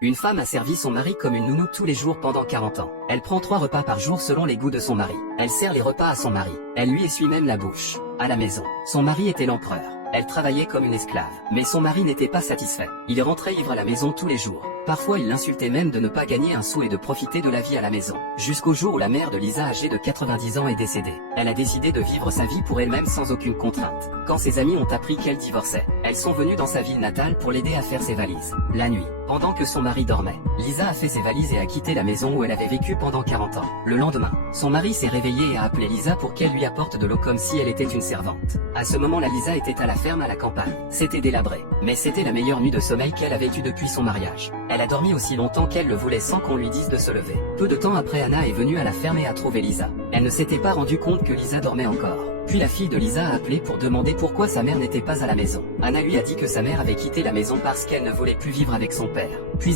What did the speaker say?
Une femme a servi son mari comme une nounou tous les jours pendant 40 ans. Elle prend 3 repas par jour selon les goûts de son mari. Elle sert les repas à son mari. Elle lui essuie même la bouche. À la maison, son mari était l'empereur. Elle travaillait comme une esclave. Mais son mari n'était pas satisfait. Il rentrait ivre à la maison tous les jours. Parfois il l'insultait même de ne pas gagner un sou et de profiter de la vie à la maison. Jusqu'au jour où la mère de Lisa, âgée de 90 ans, est décédée. Elle a décidé de vivre sa vie pour elle-même sans aucune contrainte. Quand ses amis ont appris qu'elle divorçait, elles sont venues dans sa ville natale pour l'aider à faire ses valises. La nuit, pendant que son mari dormait, Lisa a fait ses valises et a quitté la maison où elle avait vécu pendant 40 ans. Le lendemain, son mari s'est réveillé et a appelé Lisa pour qu'elle lui apporte de l'eau comme si elle était une servante. À ce moment-là, Lisa était à la ferme à la campagne. C'était délabré, mais c'était la meilleure nuit de sommeil qu'elle avait eue depuis son mariage. Elle a dormi aussi longtemps qu'elle le voulait sans qu'on lui dise de se lever. Peu de temps après, Anna est venue à la ferme et a trouvé Lisa. Elle ne s'était pas rendue compte que Lisa dormait encore. Puis la fille de Lisa a appelé pour demander pourquoi sa mère n'était pas à la maison. Anna lui a dit que sa mère avait quitté la maison parce qu'elle ne voulait plus vivre avec son père. Puis